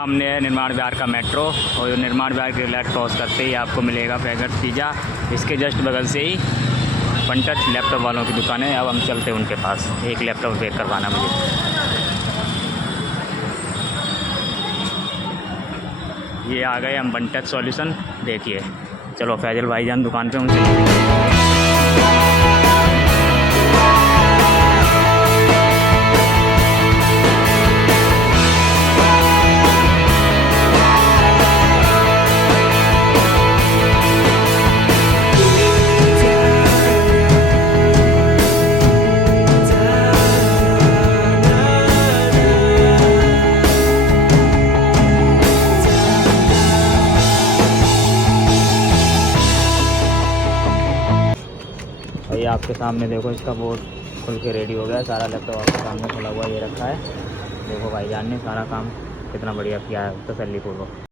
सामने है निर्माण विहार का मेट्रो और निर्माण विहार के लाइट क्रॉस करते ही आपको मिलेगा पैकेट पिज़्ज़ा। इसके जस्ट बगल से ही वन टच लैपटॉप वालों की दुकान है। अब हम चलते हैं उनके पास, एक लैपटॉप पैक करवाना मुझे। ये आ गए हम वन टच सॉल्यूशन। देखिए चलो फैजल भाईजान दुकान पे उनसे भाई आपके सामने देखो, इसका बोर्ड खुल के रेडी हो गया। सारा लैपटॉप आपके सामने खुला हुआ ये रखा है। देखो भाईजान ने सारा काम कितना बढ़िया किया है तसल्लीपूर्वक।